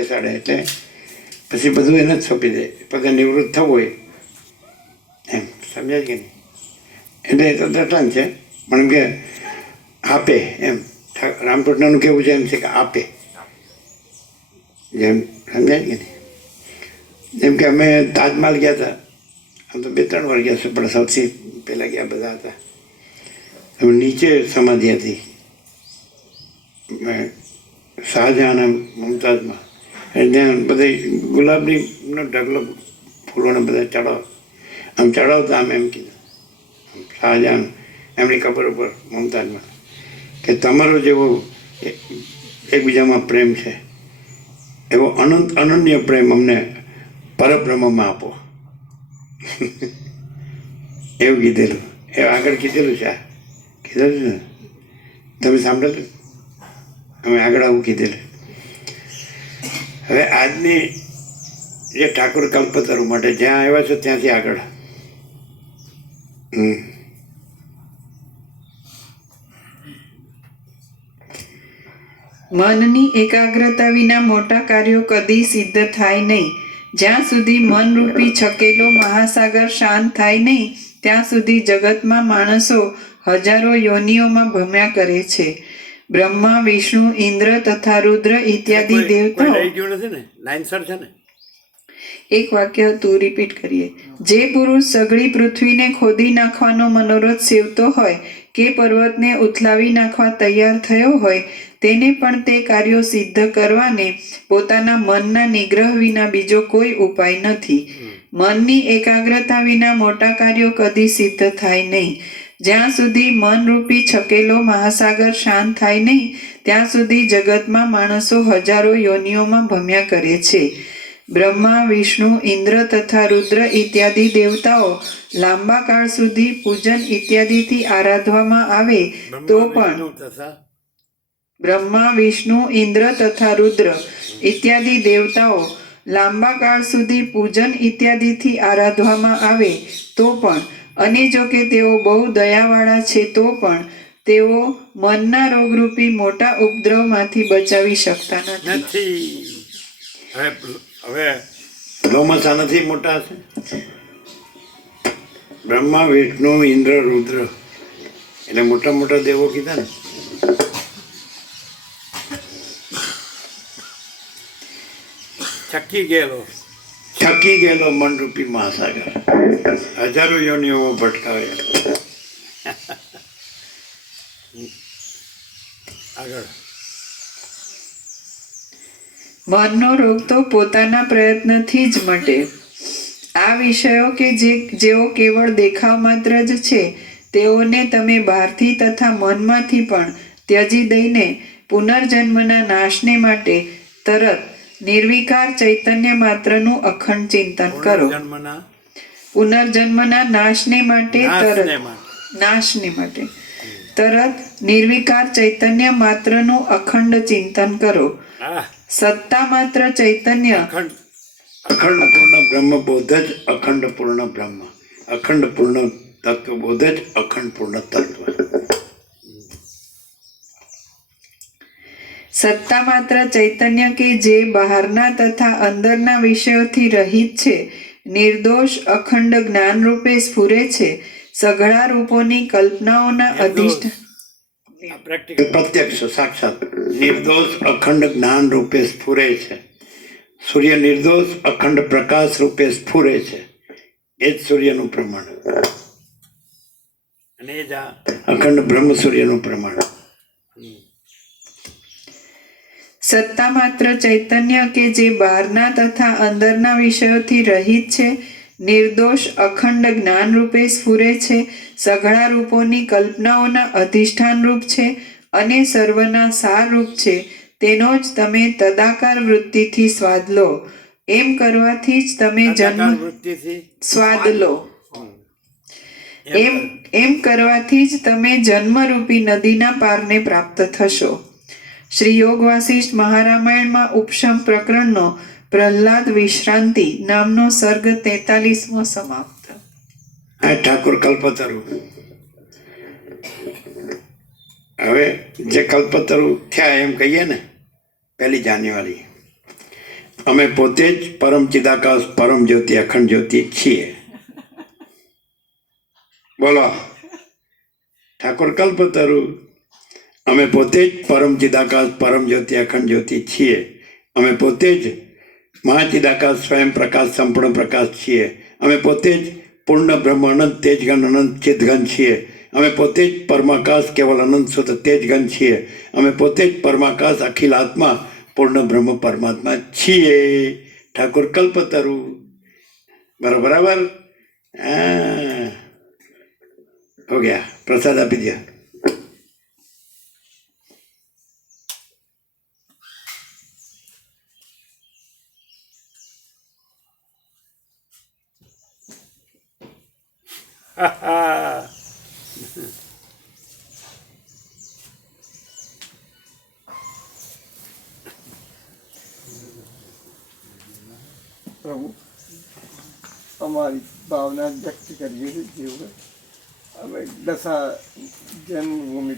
બેસાડે એટલે પછી બધું એને જ સોંપી દે. પછી નિવૃત્ત થવું હોય. એમ, સમજાય કે નહીં? એટલે એ તો દટાણ છે. પણ કે આપે એમ. રામકૃષ્ણનું કેવું છે એમ છે કે આપે. જેમ, સમજાય કે નહીં? જેમ કે અમે તાજમહાલ ગયા હતા. આમ તો બે ત્રણ વાર ગયા છે, પણ સૌથી પહેલાં ગયા બધા હતા. હવે નીચે સમાધિ હતી. શાહજહાન મુમતાજમાં. એટલે બધી બધે ઢગલો ફૂલોને બધા ચડાવ. આમ ચડાવતા આમ એમ કીધું. શાહજહાન એમની કબર ઉપર મમતાજમાં કે તમારો જેવો એકબીજામાં પ્રેમ છે, એવો અનંત અનન્ય પ્રેમ અમને પરબ્રહ્મમાં આપો. એવું કીધેલું. એ આગળ કીધેલું છે. કીધેલું છે તમે સાંભળેલું અમે આગળ આવું કીધેલું. હવે આજની જે ઠાકોર કલ્પતરુ માટે જ્યાં આવ્યા છો ત્યાંથી આગળ. મનની એકાગ્રતા વિના મોટા કાર્યો કદી સિદ્ધ થાય નહીં. જ્યાં સુધી મનરૂપી છકેલો મહાસાગર શાંત થાય નહીં, ત્યાં સુધી જગતમાં માણસો હજારો યોનિઓમાં ભમ્યા કરે છે. બ્રહ્મા વિષ્ણુ ઇન્દ્ર તથા રુદ્ર ઇત્યાદિ દેવતાઓ. ગયું નથી ને? લાઈનસર છે ને? એક વાક્ય તું રિપીટ કરીએ. જે પુરુષ સગળી પૃથ્વીને ખોદી નાખવાનો મનોરથ સેવતો હોય કે પર્વતને ઉથલાવી નાખવા તૈયાર થયો હોય તેને પણ તે કાર્યો સિદ્ધ કરવાને પોતાના મનના નિગ્રહ વિના બીજો કોઈ ઉપાય નથી. મનની એકાગ્રતા વિના મોટા કાર્યો કદી સિદ્ધ થાય નહીં. જ્યાં સુધી મનરૂપી છકેલો મહાસાગર શાંત થાય નહીં ત્યાં સુધી જગતમાં માણસો હજારો યોનિઓમાં ભમ્યા કરે છે. બ્રહ્મા વિષ્ણુ ઇન્દ્ર તથા રુદ્ર ઇત્યાદિ દેવતાઓ લાંબા કાળ સુધી પૂજન ઇત્યાદિથી આરાધવામાં આવે તો પણ બ્રહ્મા વિષ્ણુ ઇન્દ્ર તથા રુદ્ર ઇત્યાદિ દેવતાઓ લાંબા કાળ સુધી પૂજન ઇત્યાદિથી આરાધવામાં આવે તો પણ અને જો કે તેઓ બહુ દયાવાળા છે તો પણ તેઓ મનના રોગરૂપી મોટા ઉપદ્રવમાંથી બચાવી શકતા નથી. હવે હવે લોમસા નથી મોટા છે? બ્રહ્મા વિષ્ણુ ઇન્દ્ર રુદ્ર. એટલે મોટા મોટા દેવો કીધા ને. ચકી ગયેલો. છકી ગયેલો મનરૂપી મહાસાગર. હજારો યોનિઓ ભટકાવે. આગળ. મનનો રોગ તો પોતાના પ્રયત્નથી જ મટે. આ વિષયો કે જે જેઓ કેવળ દેખાવ માત્ર જ છે તેઓને તમે બહારથી તથા મનમાંથી પણ ત્યજી દઈને પુનર્જન્મના નાશને માટે તરત નિર્વિકાર ચૈતન્ય માત્રનું અખંડ ચિંતન કરો. પુનર્જન્મના નાશને માટે તરત. નાશને માટે. તરત નિર્વિકાર ચૈતન્ય માત્રનું અખંડ ચિંતન કરો. સત્તા માત્ર ચૈતન્ય. અખંડ. અખંડ પૂર્ણ બ્રહ્મ બોધ જ અખંડ પૂર્ણ બ્રહ્મ. અખંડ પૂર્ણ તત્વ બોધ જ અખંડ પૂર્ણ તત્વ. સત્તા માત્ર ચૈતન્ય કે જે બહારના તથા અંદરના વિષયોથી રહિત છે નિર્દોષ અખંડ જ્ઞાન રૂપે સ્ફુરે છે. સઘળા રૂપોની કલ્પનાઓના અધિષ્ઠ પ્રત્યક્ષ સાક્ષાત. નિર્દોષ અખંડ જ્ઞાન રૂપે સ્ફુરે છે. સૂર્ય નિર્દોષ અખંડ પ્રકાશ રૂપે સ્ફુરે છે. એ જ સૂર્યનું પ્રમાણ. અને એ જ અખંડ બ્રહ્મ સૂર્યનું પ્રમાણ. સત્તા માત્ર ચૈતન્ય કે જે બહારના તથા અંદરના વિષયોથી રહિત છે નિર્દોષ અખંડ જ્ઞાન રૂપે સ્ફુરે છે સઘળા રૂપોની કલ્પનાઓના અધિષ્ઠાન રૂપ છે અને સર્વના સાર રૂપ છે તેનો જ તમે તદાકાર વૃત્તિથી સ્વાદ લો. એમ કરવાથી જ તમે જન્મ સ્વાદ લો. એમ એમ કરવાથી જ તમે જન્મરૂપી નદીના પારને પ્રાપ્ત થશો. શ્રી યોગ વાસિષ્ઠ મહારામાયણમાં ઉપશમ પ્રકરણનો પ્રહલાદ વિશ્રાંતિ નામનો સર્ગ તેતાલીસમો સમાપ્ત. આ ઠાકોર કલ્પતરુ. હવે જે કલ્પતરુ થયા એમ કહીએ ને, પહેલી જાન્યુઆરી. અમે પોતે જ પરમ ચિદાકાશ, પરમ જ્યોતિ, અખંડ જ્યોતિ છીએ. બોલો. ઠાકોર કલ્પતરુ અમે પોતે જ પરમ ચિદાકાશ પરમ જ્યોતિ અખંડ જ્યોતિ છીએ. અમે પોતે જ મહાચિદાકાશ સ્વયં પ્રકાશ, સંપૂર્ણ પ્રકાશ છીએ. અમે પોતે જ પૂર્ણ બ્રહ્મ, અનંત, તેજગણ, અનંત, ચિદગણ છીએ. અમે પોતે જ પરમાકાશ, કેવલ અનંત શુદ્ધ તેજગણ છીએ. અમે પોતે જ પરમાકાશ, અખિલ આત્મા, પૂર્ણ બ્રહ્મ, પરમાત્મા છીએ. ઠાકોર કલ્પતરુ. બરાબર બરાબર? હા. હો ગયા. પ્રસાદ આપી દે પ્રભુ અમારી ભાવના વ્યક્ત કરીએ છીએ જેવું અમે દશા જન્મભૂમિ